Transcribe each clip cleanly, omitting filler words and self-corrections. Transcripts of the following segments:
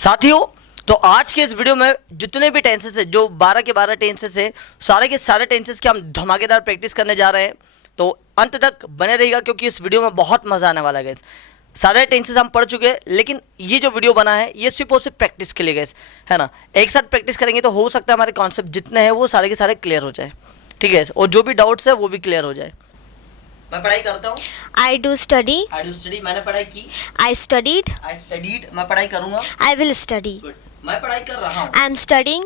साथियों, तो आज के इस वीडियो में जितने भी टेंसेस है, जो 12 के 12 टेंसेस है, सारे के सारे टेंसेस की हम धमाकेदार प्रैक्टिस करने जा रहे हैं। तो अंत तक बने रहिएगा क्योंकि इस वीडियो में बहुत मजा आने वाला है गाइस। सारे टेंसेस हम पढ़ चुके हैं, लेकिन ये जो वीडियो बना है ये सिर्फ और सिर्फ प्रैक्टिस के लिए गाइस, है ना। एक साथ प्रैक्टिस करेंगे तो हो सकता है हमारे कॉन्सेप्ट जितने हैं वो सारे के सारे क्लियर हो जाए, ठीक है। और जो भी डाउट्स है वो भी क्लियर हो जाए। मैं पढ़ाई करता हूँ। I do study. मैंने पढ़ाई की। I studied. मैं पढ़ाई करूँगा। I will study. गुड। मैं पढ़ाई कर रहा हूँ। I am studying.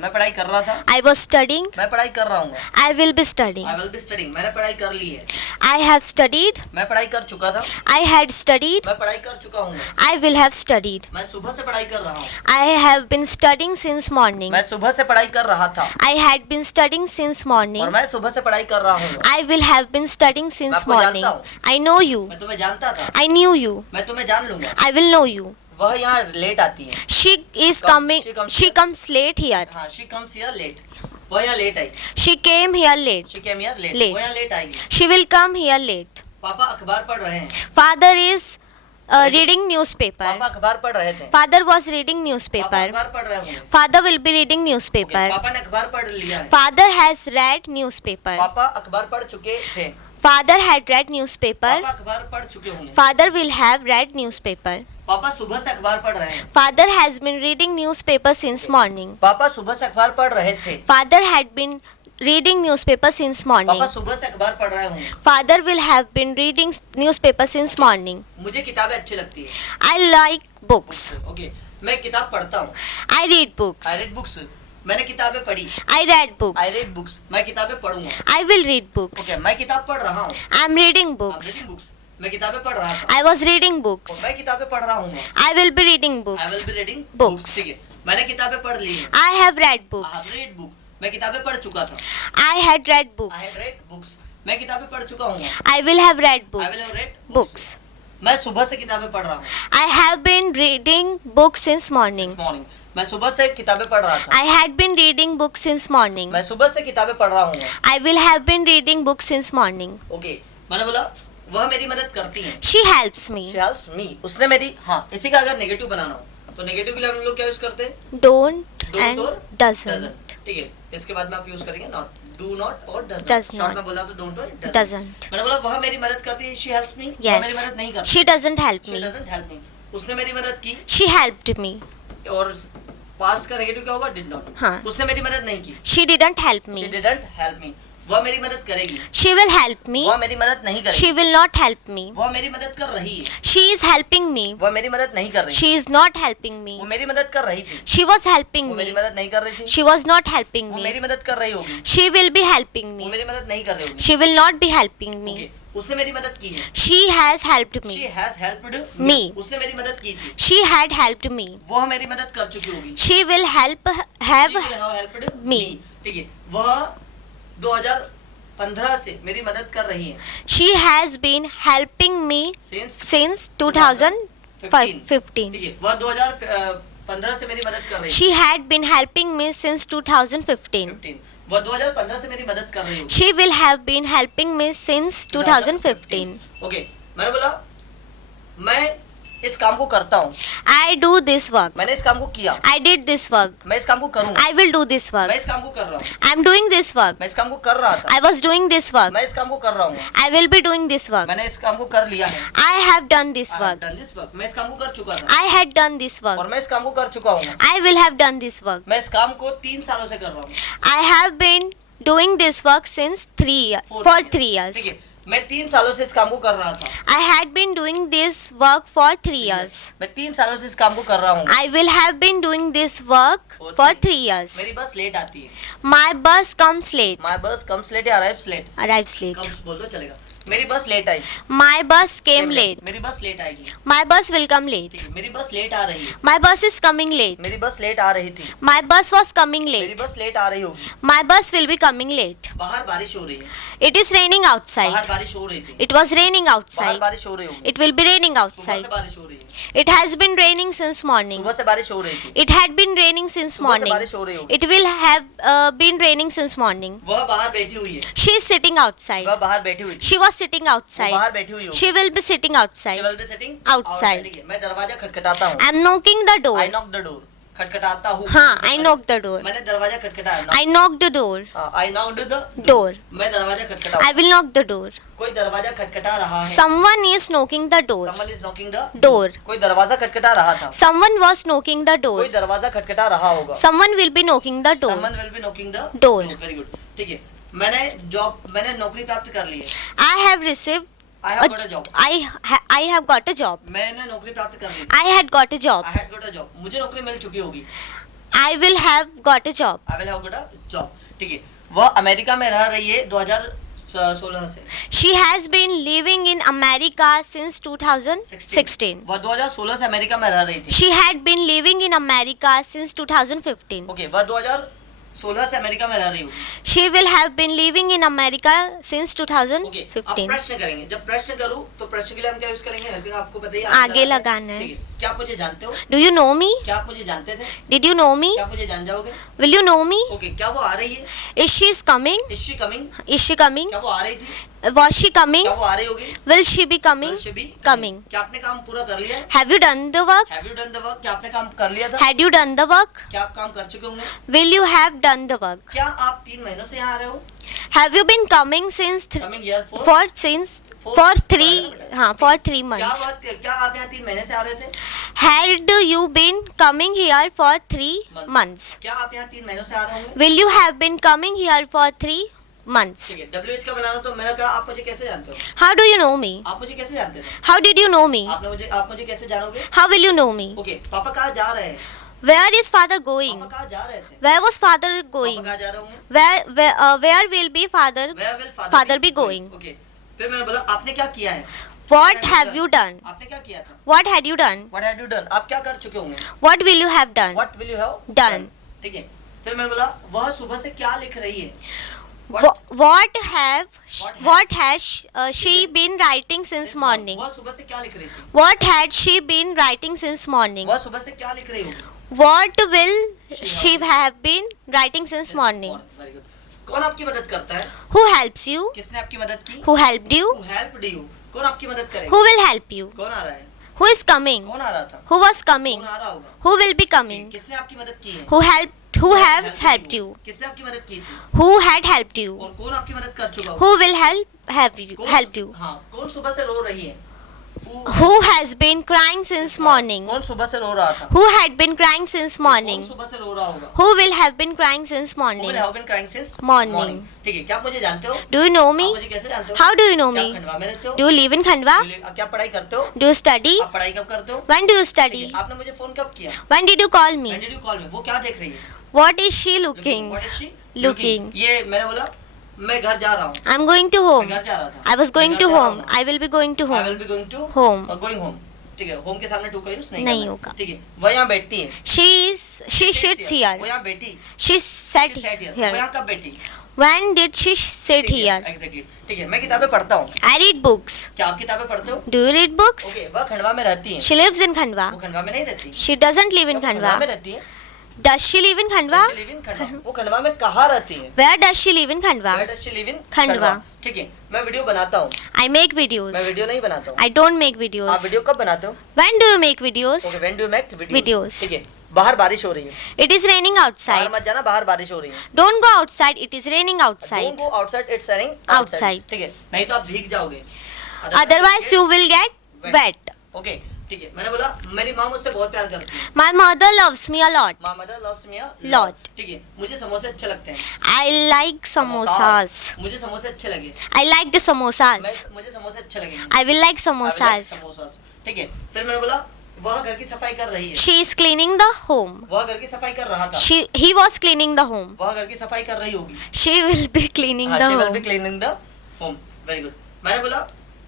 मैं पढ़ाई कर रहा था। I was studying. मैं पढ़ाई कर रहा हूँ। I will be studying. मैंने पढ़ाई कर ली है। I have studied. मैं पढ़ाई कर चुका था। I had studied. मैं पढ़ाई कर चुका हूँ। I will have studied. मैं सुबह से पढ़ाई कर रहा हूँ। I have been studying since morning. मैं सुबह से पढ़ाई कर रहा था। I had been studying since morning. और मैं सुबह से पढ़ाई कर रहा हूँ। I will have been studying since मैं आपको morning. जानता हूँ। I know you. मैं तुम्हें जानता था। I knew you. मैं तुम्हें जान लूंगा। I will know you. वह यहाँ लेट आती है। She is coming. She comes late here. हाँ, she comes here late। वह यहाँ लेट आई। She came here late. She came here late। Late. वह यहाँ लेट आएगी। She will come here late. पापा अखबार पढ़ रहे हैं। Father is reading newspaper. पापा अखबार पढ़ रहे थे। Father was reading पापा newspaper. अखबार पढ़ रहे होंगे। Father will be reading newspaper. पापा ने अखबार पढ़ लिया है। Father has read newspaper. पापा अखबार पढ़ चुके थे। Father had read newspaper. पापा अखबार पढ़ चुके होंगे। Father will have read newspaper. पापा सुबह से अखबार पढ़ रहे हैं। Father has been reading newspaper since morning. पापा सुबह से अखबार पढ़ रहे थे। Father had been reading newspaper since morning. पापा सुबह से अखबार पढ़ रहे होंगे। Father will have been reading newspaper since morning. मुझे किताबें अच्छी लगती है। I like books. ओके, मैं किताब पढ़ता हूँ। I read books. I read books। मैंने किताबें पढ़ी। I read I books. read books। मैं किताबें पढ़ूंगा। I will read books. Okay, मैं किताब पढ़ रहा हूँ। I am reading I'm books. reading books। मैं किताबें पढ़ रहा था। I was reading और books. मैं किताबें पढ़ रहा हूँ। I will be reading I will books. be reading Books. books। ठीक है, मैंने किताबें पढ़ ली हैं। I have read I books. have read book। मैं किताबें पढ़ चुका था। I had read I books. have read books। मैं किताबें पढ़ चुका हूँ। I will have read I will books. have read Books. मैं सुबह से किताबें पढ़ रहा हूँ। I have been reading books since morning. Since morning। मैं सुबह से किताबें पढ़ रहा था। I had been reading books since morning. मैं सुबह से किताबें पढ़ रहा हूँ। I will have been reading books since morning. Okay, मैंने बोला वह मेरी मदद करती है। She helps me. She helps me। उसने मेरी, हाँ, इसी का अगर नेगेटिव बनाना हो तो नेगेटिव के लिए हम लोग क्या यूज करते हैं? Don't Don't and और doesn't. ठीक है, इसके बाद में आप यूज करेंगे नॉट, डू नॉट और Does डज नॉट। not. में बोला तो डोंट और Doesn't. मैंने बोला वह मेरी मदद करती है। She helps me. वह मेरी Yes. मदद नहीं करती। She doesn't help she me. Doesn't help me. उसने मेरी मदद की। She helped me. और पास्ट का नेगेटिव क्या होगा? Did not. हाँ. उसने मेरी मदद नहीं की। She didn't help she me. Didn't help me. वह मेरी मदद करेगी। She will help me. वह मेरी मदद नहीं करेगी। She will not help me. वह मेरी मदद कर रही है। She is helping me. वह मेरी मदद नहीं कर रही। She is not helping me. वो मेरी मदद कर रही थी। She was helping वो मेरी me. मदद नहीं कर रही थी। She was not helping वो me. मेरी मदद कर रही होगी। She will be helping वो me. मेरी मदद नहीं कर रही होगी। She will not be helping me. Okay, उसने मेरी मदद की है। She has helped She me. has helped Me. उसने मेरी मदद की थी। She had helped me. वह मेरी मदद कर चुकी होगी। She will have She will have helped me. ठीक है, वह 2015 से मेरी मदद कर रही है। She has been helping me since 2015. ठीक है, वह 2015 से मेरी मदद कर रही है। She had been helping me since 2015. 15 वह 2015 से मेरी मदद कर रही होगी। She will have been helping me since 2015. Okay, मैंने बोला मैं इस काम को करता हूँ। I do this work. मैंने इस काम को किया। I did this work. मैं इस काम को करूँगा। I will do this work. मैं इस काम को कर रहा हूँ। I am doing this work. मैं इस काम को कर रहा था। I was doing this work. मैं इस काम को कर रहा हूँ। I will be doing this work. मैंने इस काम को कर लिया है। I have done this I have work. done this work। मैं इस काम को कर चुका था। I had done this और work. मैं इस काम को कर चुका हूँ। I will have done this work. मैं इस काम को 3 सालों से कर रहा हूँ। I have been doing this work since 3 years. For 3 years. ठीक है, मैं 3 सालों से इस काम को कर रहा था। I had been doing this work for 3 years. मैं 3 सालों से इस काम को कर रहा हूँ। I will have been doing this work for 3 years. मेरी बस लेट आती है। My bus comes late. My bus comes late या arrives late. Arrives late. Comes बोल दो चलेगा। मेरी बस लेट आई। My bus came late. मेरी बस लेट आएगी। My bus will come late. ठीक है, मेरी बस लेट आ रही है। My bus is coming late. मेरी बस लेट आ रही थी। My bus was coming मेरी late. बस लेट आ रही होगी। My bus will be coming late. बाहर बारिश हो रही है। It is raining बाहर outside. बारिश हो रही थी। It was raining बाहर outside. बारिश हो रही होगी। It will be raining सुबह outside. से बारिश हो रही है। It has been raining since morning. सुबह से बारिश हो रही थी। It had been raining since सुबह से morning. बारिश हो रही होगी। It will have been raining since morning. वह बाहर बैठी हुई है। She is sitting outside. वह बाहर बैठी हुई थी। She was sitting वो outside. बाहर बैठी हुई होगी। She will be sitting She outside. will be sitting Outside. ठीक है, मैं दरवाजा खटखटाता हूँ। I'm knocking the door. I knock the door. खटखटाता हूँ। हाँ, I knock the door. मैंने दरवाजा खटखटाया। I knocked the door. I knocked the Door. मैं दरवाजा खटखटाऊँ। I will knock the door. कोई दरवाजा खटखटा रहा है। Someone is knocking the door. Someone is knocking the Door. कोई दरवाजा खटखटा रहा था। Someone was knocking the door. कोई दरवाजा खटखटा रहा होगा। Someone will be knocking the door. Someone will be knocking the Door. Very good. ठीक है, मैंने नौकरी प्राप्त कर ली है। I have received. I have got a job. I have got a job. मैंने नौकरी प्राप्त कर ली। I had got a job. I had got a job. मुझे नौकरी मिल चुकी होगी। I will have got a job. I will have got a job. ठीक है, वह अमेरिका में रह रही है 2016 से। She has been living in America since 2016. वह 2016 से अमेरिका में रह रही थी। She had been living in America since 2015. Okay, वह 2016 से अमेरिका में रह रही होगी। She will have been living in America since okay, अब 2015. प्रश्न करेंगे। जब प्रश्न करूँ तो प्रश्न के लिए हम क्या यूज करेंगे? हेल्पिंग, आपको बताइए। आगे लगाना है। ठीक है, क्या आप मुझे जानते हो? Do you know me? क्या आप मुझे जानते थे? Did you know me? क्या आप मुझे जान जाओगे? Will you know me? Okay, क्या वो आ रही है? Is she coming? Is she coming? Is she coming? क्या वो आ रही थी? Was she coming? क्या वो आ रही होगी? Will she be coming? Will she be Coming. क्या आपने काम पूरा कर लिया है? Have you done the work? Have you done the work? क्या आपने काम कर लिया था? Had you done the work? क्या आप काम कर चुके होंगे? Will you have done the work? क्या आप 3 महीनों से यहाँ आ रहे हो? Have you been coming since Coming here for for 3 हाँ for 3 क्या months? बात, क्या आप यहाँ 3 महीने से आ रहे थे? Had you been coming here for 3 months? क्या आप यहाँ 3 महीनों से आ रहे होंगे? Will you have been coming here for 3 months? ठीक है, WH का बनाना तो मैंने कहा आप मुझे कैसे जानते हो? How do you know me? आप मुझे कैसे जानते थे? How did you know me? आप मुझे कैसे जानोगे? How will you know me? Okay, पापा कहाँ जा रहे हैं? Where is father going? पापा कहाँ जा रहे थे? Where was father पापा going? कहाँ जा रहे होंगे? Where will be father? Where will Father be going? Okay, फिर मैंने बोला आपने क्या किया है? What have you done? आपने क्या किया था? What had you done? What had you done? आप क्या कर चुके होंगे? What will you have done? What will you have Done. ठीक है, फिर मैंने बोला वह सुबह से क्या लिख रही है? What has she been writing since morning? वह सुबह से क्या लिख रही थी? What had she been writing since morning? वह सुबह से क्या लिख रही होगी? What will she have been writing since morning? Very good. कौन आपकी मदद करता है? Who helps you? किसने आपकी मदद की? Who helped you? Who helped you? कौन आपकी मदद करेगा? Who will help you? कौन आ रहा है? Who is coming? कौन आ रहा था? Who was coming? कौन आ रहा होगा? Who will be coming? किसने आपकी मदद की है? Who has helped you? किसने आपकी मदद की थी? Who had helped you? और कौन आपकी मदद कर चुका होगा? Who will help you? हाँ, कौन सुबह से रो रही है? Who has been crying since morning? कौन सुबह से रो रहा था? Who had been crying since morning? कौन सुबह से रो रहा होगा? Who will have been crying since Who morning? will have been crying since Morning. ठीक है, क्या आप मुझे जानते हो? Do you know me? आप मुझे कैसे जानते हो? How do you know क्या आप me? खंडवा में रहते हो? Do you live in Khandwa? क्या पढ़ाई करते हो? Do you study? आप पढ़ाई कब करते हो? When do you ठीक study? है, आपने मुझे फोन कब किया? When did you call When me? did you call me? वो क्या देख रही है? What is she looking? What is she Looking. ये मैंने बोला मैं घर जा रहा हूँ। I'm going to मैं home. घर जा रहा था। I was going मैं to घर जा रहा home. हूँ। I will be going to I home. will be going to Home. going home. ठीक है, होम के सामने टू का यूज नहीं नहीं करना है। होगा। ठीक है, वह यहाँ बैठती है। She sits वो here. यहाँ बैठी। She sat She sat here. वो here. यहाँ कब बैठी? When did she sit here? Exactly. ठीक है, मैं किताबें पढ़ता हूँ। I read books. क्या आप किताबें पढ़ते हो? Do you read books? Okay, वह खंडवा में रहती है। She lives in Khandwa. वो खंडवा में नहीं रहती। She doesn't live in वो खंडवा में Khandwa. रहती है। Does she live in Khandwa? Does she live in Khandwa? वो खंडवा में कहाँ रहती है? Where does she live in Khandwa? Where does she live in Khandwa. ठीक है, मैं वीडियो बनाता हूँ। I make मैं videos. वीडियो नहीं बनाता हूँ। I don't make आप videos. वीडियो कब बनाते हो? When do you make videos? Okay, when do you make Videos. ठीक है, बाहर बारिश हो रही है। It is raining बाहर outside. मत जाना, बाहर बारिश हो रही है। Don't go outside. It is raining Don't outside. go outside, it's raining Outside. ठीक है, नहीं तो आप भीग जाओगे। Otherwise, you will get wet. Okay, ठीक है, मैंने बोला मेरी माँ मुझसे बहुत प्यार करती है। My mother loves me a lot. माँ मदर लव्स मी अ Lot. ठीक है, मुझे समोसे अच्छे लगते हैं। I like samosas. मुझे समोसे अच्छे लगे। I like the samosas. मुझे समोसे अच्छे लगेंगे। I will like I will like samosas. samosas. ठीक है, फिर मैंने बोला वह घर की सफाई कर रही है। She is cleaning the home. वह घर की सफाई कर रहा था। He was cleaning the home. वह घर की सफाई कर रही होगी। She will be cleaning the she will be home. cleaning the home. Very good. मैंने बोला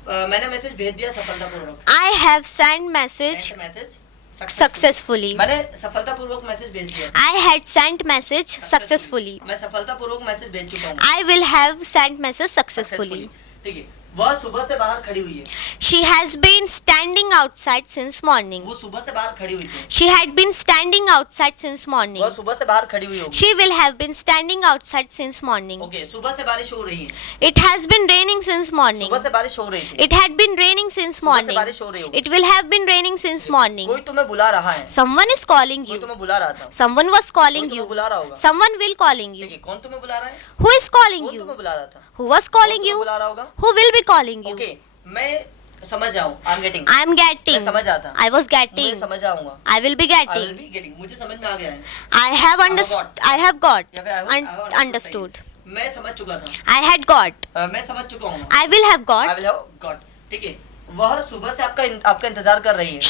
मैंने मैसेज भेज दिया सफलतापूर्वक। I have sent message message successfully. मैंने सफलतापूर्वक मैसेज भेज दिया। I had sent message successfully. मैं सफलतापूर्वक मैसेज भेज चुका हूँ। I will have sent message successfully. ठीक है, वह सुबह से बाहर खड़ी हुई है। She has been standing outside since morning. वो सुबह से बाहर खड़ी हुई थी। She had been standing outside since morning. वह सुबह से बाहर खड़ी हुई होगी। She will have been standing outside since morning. Okay, सुबह से बारिश हो रही है। It has been raining since morning. सुबह से बारिश हो रही थी। It had been raining since सुबह से morning. बारिश हो रही होगी। It will have been raining since morning. कोई तुम्हें बुला रहा है। Someone is calling कोई you. तुम्हें बुला रहा था। Someone was कोई calling तुम्हें you. बुला रहा होगा। Someone will calling you. ठीक है, कौन तुम्हें बुला रहा है? Who is calling कौन तुम्हें you? बुला रहा था? Who was calling कौन तुम्हें you? बुला रहा होगा? Who will be calling you? Okay, मैं समझ रहा हूँ। I am getting. I am getting. मैं समझ आता। I was मुझे getting. समझ आऊंगा। I will be I will getting. Be getting. मुझे समझ में आ गया है। I have understood. got. I have got. या फिर I have Understood. सही। मैं समझ चुका था। I had got. मैं समझ चुका हूँ। I will have I got. Will have got. ठीक है, वह सुबह से आपका इंतजार कर रही है।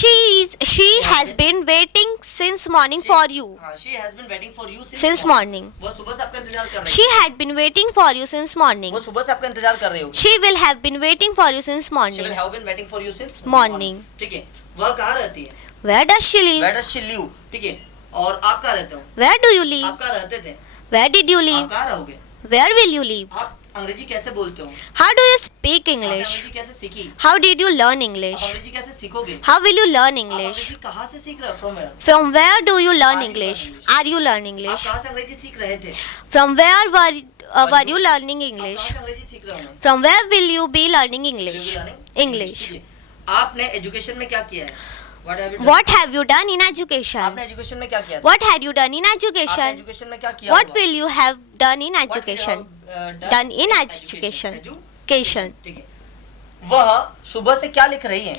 She has been waiting since morning for you. हाँ, she has been waiting for you Since morning. वो सुबह से आपका इंतजार कर रही She had been waiting for you since है। morning. वो सुबह से आपका इंतजार कर रही होगी। She will have been waiting for you since She will morning. have been waiting for you since Morning. ठीक है, वह कहाँ रहती है? Where does she live? Where does she live? ठीक है, और आप कहाँ रहते हो? Where do you live? आप कहाँ रहते थे? Where did you आप live? कहाँ रहोगे? Where will you live? आप अंग्रेजी कैसे बोलते हो? How do you speak आपने English? अंग्रेजी कैसे सीखी? How did you learn आप English? अंग्रेजी कैसे सीखोगे? How will you learn आप English? अंग्रेजी कहाँ से सीख रहे हो? From where? From where do you learn Are you English? learning Are you learn आप English? कहाँ से अंग्रेजी सीख रहे थे? From where were you learning आप English? कहाँ से अंग्रेजी सीख रहे हो? From where will you be learning Will you be English? learning English. ठीक है। आपने एजुकेशन में क्या किया है? What have you done? What have you done in education? आपने एजुकेशन में क्या किया था? What had you done in आपने education? एजुकेशन में क्या किया What होगा? will you have done in What you education? have, Done in education. education. ठीक है, वह सुबह से क्या लिख रही है?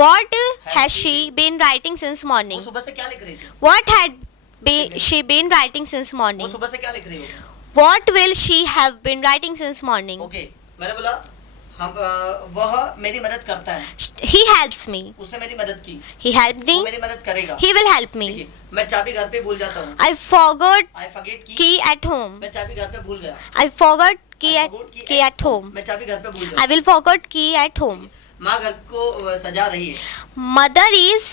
What has she been writing since वो morning? सुबह से क्या लिख रही थी? What had she been writing since वो morning? सुबह से क्या लिख रही होगी? What will she have been writing since morning? Okay, मैंने बोला वह मेरी मदद करता है। He helps me. उसने मेरी मदद की। He helped वो me. मेरी मदद करेगा। He will help ठीक me. है, मैं चाबी घर पे भूल जाता हूँ। I forgot आई फॉरगेट की। key at home. मैं चाबी घर पे भूल गया। I forgot key I at forgot key at home. मैं चाबी घर पे भूल I गया। will forget key at home. माँ घर को सजा रही है। Mother is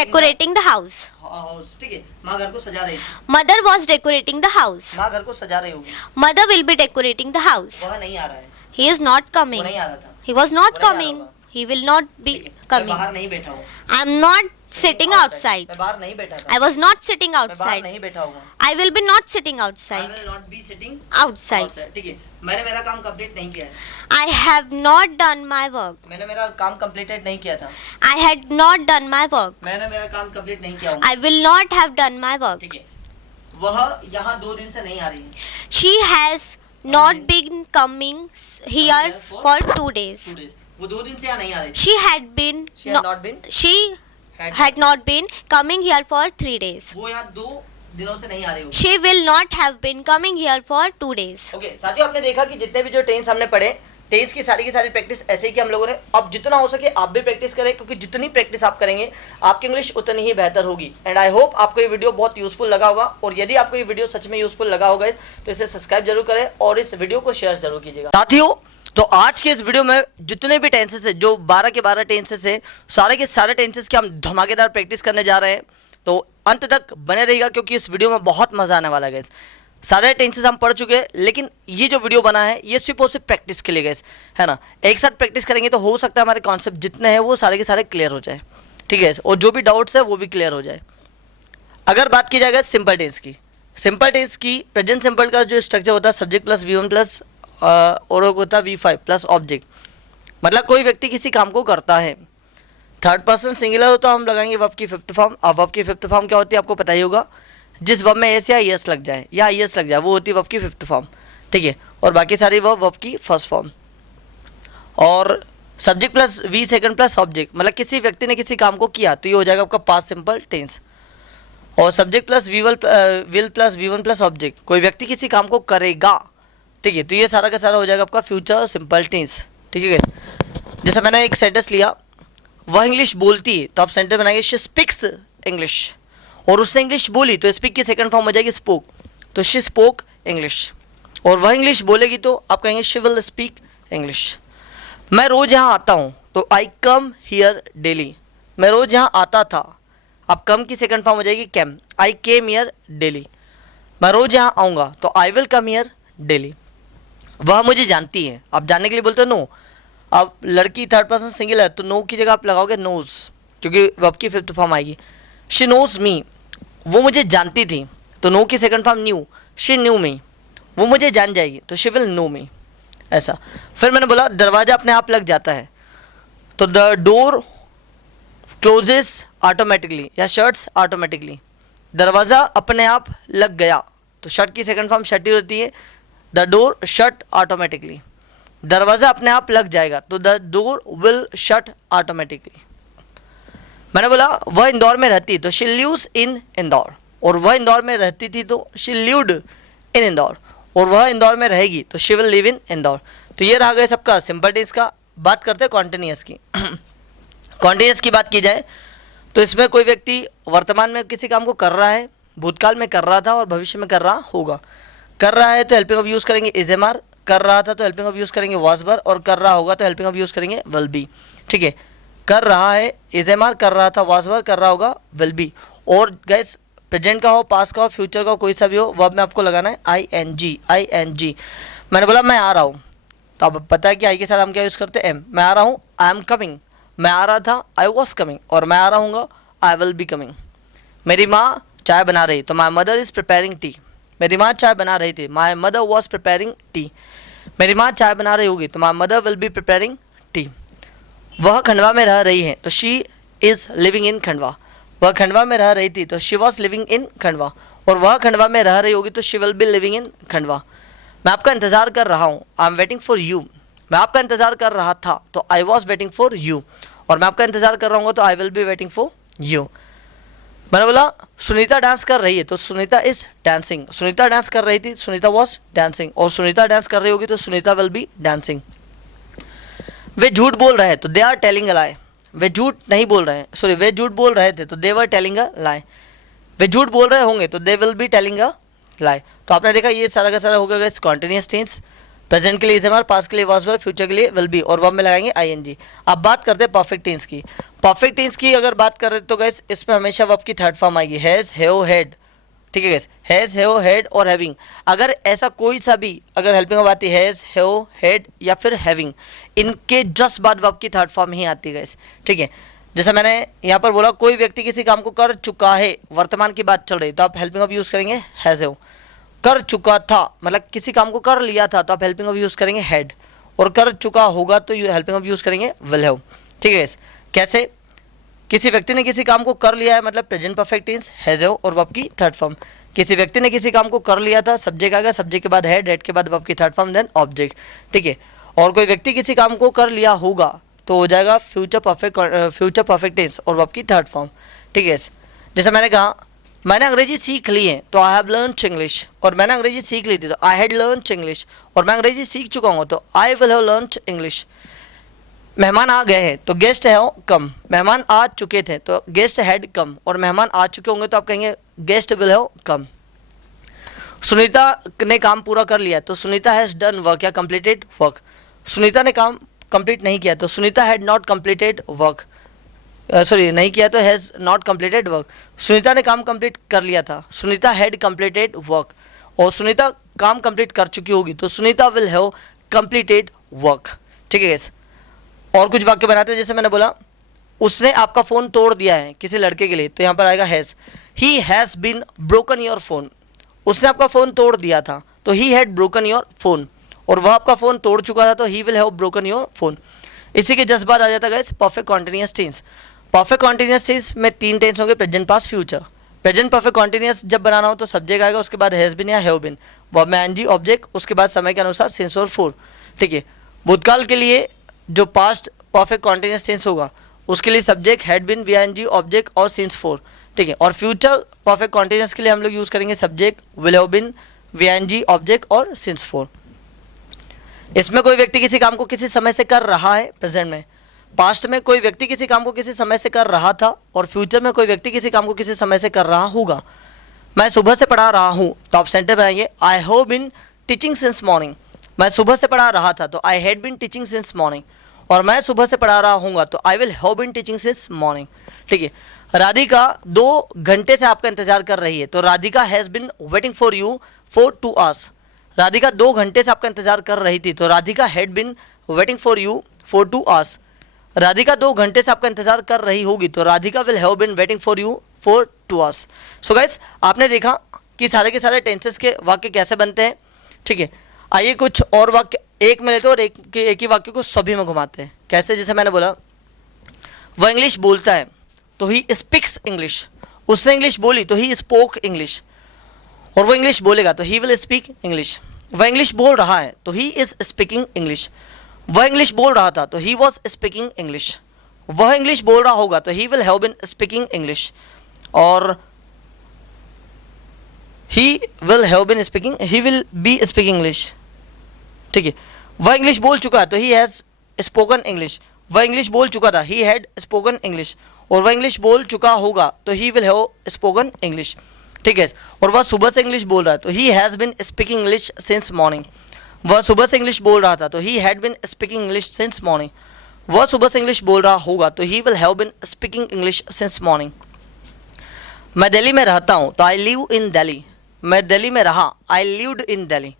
decorating the house. House, ठीक है, माँ घर को सजा रही है। Mother was decorating the house. माँ घर को सजा रही होगी। Mother will be decorating the house. वह नहीं आ रहा है। He is not वो coming. नहीं आ रहा था। He was not वो नहीं आ रहा coming. होगा। He will not be ठीक है, मैं coming. बाहर नहीं बैठा हूँ। I am not sitting outside. मैं बाहर नहीं बैठा था। I was not sitting मैं बाहर outside. नहीं बैठा हूँ। I will be not sitting I outside. will not be sitting Outside. outside. ठीक है, मैंने मेरा काम कंप्लीट नहीं किया है। I have not done my work. मैंने मेरा काम कंप्लीटेड नहीं किया था। I had not done my work. मैंने मेरा काम कंप्लीट नहीं किया हूँ। I will not have done my work. ठीक है, वह यहाँ 2 दिन से नहीं आ रही है। She has not been coming here for 2 days. 2 days, वो 2 दिन से यहाँ नहीं आ रही थी। She had been She had not been. she had not been coming here for 3 days. वो यहाँ 2 दिनों से नहीं आ रही होगी। She will not have been coming here for 2 days. Okay, साथियों, आपने देखा कि जितने भी जो टेंस हमने पढ़े, टेंस की सारी प्रैक्टिस ऐसे ही कि हम लोगों ने। अब जितना हो सके आप भी प्रैक्टिस करें, क्योंकि जितनी प्रैक्टिस आप करेंगे आपकी इंग्लिश उतनी ही बेहतर होगी। एंड आई होप आपको ये वीडियो बहुत यूजफुल लगा होगा, और यदि आपको ये वीडियो सच में यूजफुल लगा होगा तो इसे सब्सक्राइब जरूर करें और इस वीडियो को शेयर जरूर कीजिएगा। साथियों, तो आज के इस वीडियो में जितने भी टेंसेस है, जो 12 के 12 टेंसेस है, सारे के सारे टेंसेस की हम धमाकेदार प्रैक्टिस करने जा रहे हैं। तो अंत तक बने रहिएगा, क्योंकि इस वीडियो में बहुत मजा आने वाला है गाइस। सारे टेंसेस हम पढ़ चुके हैं, लेकिन ये जो वीडियो बना है ये सिर्फ और सिर्फ प्रैक्टिस के लिए गाइस, है ना। एक साथ प्रैक्टिस करेंगे तो हो सकता है हमारे कॉन्सेप्ट जितने हैं वो सारे के सारे क्लियर हो जाए, ठीक है, और जो भी डाउट्स है वो भी क्लियर हो जाए। अगर बात की जाएगा सिंपल टेंस की, सिंपल टेंस की प्रेजेंट सिंपल का जो स्ट्रक्चर होता है सब्जेक्ट प्लस V1 प्लस और होता है V5 प्लस ऑब्जेक्ट। मतलब कोई व्यक्ति किसी काम को करता है, थर्ड पर्सन सिंगुलर हो तो हम लगाएंगे वर्ब की 5th फॉर्म। अब वर्ब की 5th फॉर्म क्या होती है आपको पता ही होगा, जिस वर्ब में एस या यस लग जाए या यस लग जाए वो होती है वर्ब की 5th फॉर्म, ठीक है। और बाकी सारी वर्ब की 1st फॉर्म। और subject plus V second plus object, मतलब किसी व्यक्ति ने किसी काम को किया तो ये हो जाएगा आपका पास्ट सिंपल टेंस। और subject plus will plus V1 plus object, कोई व्यक्ति किसी काम को करेगा, ठीक है, तो ये सारा का सारा हो जाएगा आपका फ्यूचर सिंपल टेंस, ठीक है। जैसे मैंने एक सेंटेंस लिया, वह इंग्लिश बोलती है, तो आप सेंटेंस बनाएंगे शी स्पीक्स इंग्लिश, और उससे इंग्लिश बोली तो स्पीक की सेकंड फॉर्म हो जाएगी स्पोक, तो शी स्पोक इंग्लिश। और वह इंग्लिश बोलेगी तो आप कहेंगे शी विल स्पीक इंग्लिश। मैं रोज़ यहाँ आता हूँ तो आई कम हियर डेली, मैं रोज़ यहाँ आता था, अब कम की सेकंड फॉर्म हो जाएगी came, I came here daily. मैं रोज़ यहाँ आऊँगा तो I will come here daily. वह मुझे जानती है, आप जानने के लिए बोलते हो नो, अब लड़की थर्ड पर्सन सिंगल है तो नो की जगह आप लगाओगे नोज, क्योंकि वर्ब की फिफ्थ फॉर्म आएगी। शी नोज मी, वो मुझे जानती थी, तो नो की second form knew, she knew me, वो मुझे जान जाएगी, तो शी विल नो मी, ऐसा। फिर मैंने बोला दरवाज़ा अपने आप लग जाता है, तो द डोर क्लोजेस ऑटोमेटिकली या शट्स ऑटोमेटिकली। दरवाज़ा अपने आप लग गया, तो शट की सेकंड फॉर्म शट ही होती है, द डोर शट ऑटोमेटिकली। दरवाज़ा अपने आप लग जाएगा, तो the door will shut automatically. मैंने बोला वह इंदौर में रहती, तो शी लिव्स इन इंदौर, और वह इंदौर में रहती थी तो शी लिव्ड इन इंदौर, और वह इंदौर में रहेगी तो she will live in Indore. तो ये रहा गया सबका सिंपल टेंस का। बात करते हैं कॉन्टिन्यूअस की। कॉन्टिन्यूअस की बात की जाए तो इसमें कोई व्यक्ति वर्तमान में किसी काम को कर रहा है, भूतकाल में कर रहा था और भविष्य में कर रहा होगा। कर रहा है तो हेल्पिंग ऑफ यूज़ करेंगे इज एम आर, कर रहा था तो हेल्पिंग ऑफ यूज़ करेंगे वाज वर, और कर रहा होगा तो हेल्पिंग ऑफ यूज़ करेंगे विल बी। ठीक है, कर रहा है इज एम आर, कर रहा था वाज वर, कर रहा होगा विल बी। और गैस प्रेजेंट का हो, पास का हो, फ्यूचर का हो, कोई सा भी हो, वर्ब में आपको लगाना है I N G, I N G. मैंने बोला मैं आ रहा हूँ, तो अब पता है कि आई के साथ हम क्या यूज़ करते हैं एम। मैं आ रहा हूँ, आई एम कमिंग। मैं आ रहा था, आई वॉज कमिंग, और मैं आ रहा हूँगा, आई विल बी कमिंग। मेरी माँ चाय बना रही, तो my mother is preparing T. मेरी माँ चाय बना रही थी, my mother was preparing T. मेरी माँ चाय बना रही होगी, तो my mother will be preparing T. वह खंडवा में रह रही है, तो she is living in Khandwa. वह खंडवा में रह रही थी, तो she was living in Khandwa, और वह खंडवा में रह रही होगी तो she will be living in Khandwa. मैं आपका इंतज़ार कर रहा हूँ, I am waiting for you. मैं आपका इंतज़ार कर रहा था, तो I was waiting for you, और मैं आपका इंतज़ार कर रहा हूँ तो I will be waiting for you. मैंने बोला सुनीता डांस कर रही है, तो Sunita is dancing. Sunita dance कर रही थी, सुनीता वॉज डांसिंग, और सुनीता डांस कर रही होगी तो सुनीता विल बी डांसिंग। वे झूठ बोल रहे हैं, तो दे आर टेलिंग अ लाई। वे झूठ नहीं बोल रहे हैं, सॉरी वे झूठ बोल रहे थे, तो दे वर टेलिंग अ लाई। वे झूठ बोल रहे होंगे तो they will be telling a lie. तो आपने देखा ये सारा का सारा हो गया कॉन्टिन्यूअस टेंस। प्रेजेंट के लिए इज एम आर, पास्ट के लिए वाज वर, फ्यूचर के लिए विल बी, और वर्ब में लगाएंगे आई एन जी। अब बात करते हैं परफेक्ट टेंस की। परफेक्ट टेंस की अगर बात करें तो गैस इसमें हमेशा वर्ब की थर्ड फॉर्म आएगी, हैज़, हैव, हैड। ठीक है गैस, हैज़, हैव, हैड और हैविंग। अगर ऐसा कोई सा भी अगर हेल्पिंग वर्ब आती है हैज़, हैव, हैड या फिर हैविंग, इनके जस्ट बाद वर्ब की थर्ड फॉर्म ही आती है गैस। ठीक है, जैसे मैंने यहाँ पर बोला कोई व्यक्ति किसी काम को कर चुका है, वर्तमान की बात चल रही, तो आप हेल्पिंग वर्ब यूज़ करेंगे हैज़, हैव। कर चुका था मतलब किसी काम को कर लिया था, तो आप हेल्पिंग वर्ब यूज़ करेंगे हैड, और कर चुका होगा तो हेल्पिंग वर्ब यूज़ करेंगे विल हैव। ठीक है गैस, कैसे? किसी व्यक्ति ने किसी काम को कर लिया है मतलब present perfect tense has, have और वर्ब की थर्ड फॉर्म। किसी व्यक्ति ने किसी काम को कर लिया था, सब्जेक्ट आएगा, सब्जेक्ट के बाद हैड, हैड के बाद वर्ब की थर्ड फॉर्म, देन ऑब्जेक्ट। ठीक है, और कोई व्यक्ति किसी काम को कर लिया होगा तो हो जाएगा फ्यूचर परफेक्ट टेंस और वर्ब की थर्ड फॉर्म। ठीक है, जैसे मैंने कहा मैंने अंग्रेजी सीख ली है, तो आई हैव लर्न्ड इंग्लिश, और मैंने अंग्रेजी सीख ली थी तो आई हैड लर्न्ड इंग्लिश, और मैं अंग्रेजी सीख चुका हूँ तो I will have learned English. मेहमान आ गए हैं तो गेस्ट है कम, मेहमान आ चुके थे तो गेस्ट हैड कम, और मेहमान आ चुके होंगे तो आप कहेंगे guest will have come. Sunita ने काम पूरा कर लिया तो सुनीता हैज़ डन वर्क या कंप्लीटेड वर्क। सुनीता ने काम कंप्लीट नहीं किया तो Sunita had not completed work, sorry नहीं किया तो has not completed work. Sunita ने काम कंप्लीट कर लिया था, सुनीता हैड कंप्लीटेड वर्क, और सुनीता काम कंप्लीट कर चुकी होगी तो Sunita will have completed work. ठीक है गैस, और कुछ वाक्य बनाते हैं। जैसे मैंने बोला उसने आपका फ़ोन तोड़ दिया है किसी लड़के के लिए, तो यहाँ पर आएगा has. He has been broken your phone, उसने आपका फ़ोन तोड़ दिया था तो he had broken your phone, और वह आपका फ़ोन तोड़ चुका था तो he will have broken your phone. इसी के जज्बात आ जाता है guys perfect continuous tense. Perfect continuous tense में तीन टेंस होंगे, present, past, future. Present perfect continuous जब बनाना हो तो सब्जेक्ट आएगा, उसके बाद हैज़ बीन या हैव बीन, वर्ब में एनजी, ऑब्जेक्ट, उसके बाद समय के अनुसार सिंस और फॉर। ठीक है, भूतकाल के लिए जो पास्ट परफेक्ट कॉन्टिन्यूअस टेंस होगा उसके लिए subject had been, V ing, object और सिंस फॉर। ठीक है, और फ्यूचर परफेक्ट कॉन्टिन्यूअस के लिए हम लोग यूज़ करेंगे subject, will have been, V ing, object और सिंस फॉर। इसमें कोई व्यक्ति किसी काम को किसी समय से कर रहा है प्रेजेंट में, पास्ट में कोई व्यक्ति किसी काम को किसी समय से कर रहा था, और फ्यूचर में कोई व्यक्ति किसी काम को किसी समय से कर रहा होगा। मैं सुबह से पढ़ा रहा हूँ तो आप सेंटर बनाएंगे I have been teaching since morning. मैं सुबह से पढ़ा रहा था तो I had been teaching since morning, और मैं सुबह से पढ़ा रहा हूँगा तो I will have been teaching since morning. ठीक है, राधिका 2 घंटे से आपका इंतजार कर रही है तो Radhika has been waiting for you for 2 hours. Radhika 2 घंटे से आपका इंतजार कर रही थी तो Radhika had been waiting for you for 2 hours. Radhika 2 घंटे से आपका इंतजार कर रही होगी, तो Radhika will have been waiting for you for 2 hours. So guys, आपने देखा कि सारे के सारे टेंसेस के वाक्य कैसे बनते हैं. ठीक है, आइए कुछ और वाक्य एक में लेते हैं और एक ही वाक्य को सभी में घुमाते हैं. कैसे? जैसे मैंने बोला वह इंग्लिश बोलता है तो ही स्पीक्स इंग्लिश. उसने इंग्लिश बोली तो ही स्पोक इंग्लिश. और वो इंग्लिश बोलेगा तो ही विल स्पीक इंग्लिश. वह इंग्लिश बोल रहा है तो ही इज स्पीकिंग इंग्लिश. वह इंग्लिश बोल रहा था तो ही वॉज स्पीकिंग इंग्लिश. वह इंग्लिश बोल रहा होगा तो he will have been speaking English. और he will have been speaking, he will be speaking English. ठीक है, वह इंग्लिश बोल चुका है तो ही हैज़ स्पोकन इंग्लिश. वह इंग्लिश बोल चुका था, ही हैड स्पोकन इंग्लिश. और वह इंग्लिश बोल चुका होगा तो he will have spoken English. ठीक है, और वह सुबह से इंग्लिश बोल रहा है तो he has been speaking English since morning. वह सुबह से इंग्लिश बोल रहा था तो he had been speaking English since morning. वह सुबह से इंग्लिश बोल रहा होगा तो he will have been speaking English since morning. मैं दिल्ली में रहता हूँ तो आई लिव इन दिल्ली. मैं दिल्ली में रहा, आई लिव्ड इन दिल्ली.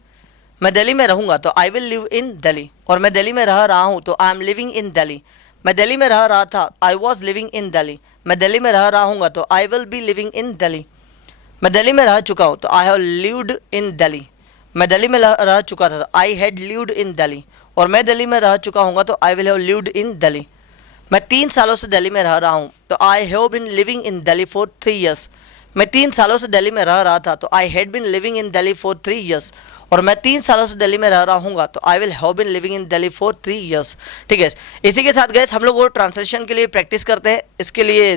मैं दिल्ली में रहूँगा तो I will live in Delhi. और मैं दिल्ली में रह रहा हूँ तो I am living in Delhi. मैं दिल्ली में रह रहा था, I was living in Delhi. मैं दिल्ली में रह रहा हूँगा तो I will be living in Delhi. मैं दिल्ली में रह चुका हूँ तो I have lived in Delhi. मैं दिल्ली में रह चुका था तो I had lived in Delhi. और मैं दिल्ली में रह चुका हूँगा तो I will have lived in Delhi. मैं 3 सालों से दिल्ली में रह रहा हूँ तो I have been living in Delhi for 3 years. मैं 3 सालों से दिल्ली में रह रहा था तो I had been living in Delhi for 3 years. और मैं 3 सालों से दिल्ली में रह रहा हूँगा तो I will have been living in Delhi for 3 years. ठीक है, इसी के साथ गैस हम लोग और ट्रांसलेशन के लिए प्रैक्टिस करते हैं. इसके लिए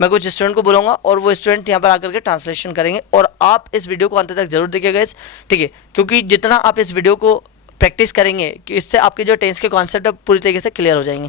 मैं कुछ स्टूडेंट को बुलाऊंगा और वो स्टूडेंट यहाँ पर आकर के ट्रांसलेशन करेंगे. और आप इस वीडियो को अंत तक जरूर देखिएगा गैस. ठीक है, क्योंकि जितना आप इस वीडियो को प्रैक्टिस करेंगे कि इससे आपके जो टेंस के कॉन्सेप्ट पूरी तरीके से क्लियर हो जाएंगे.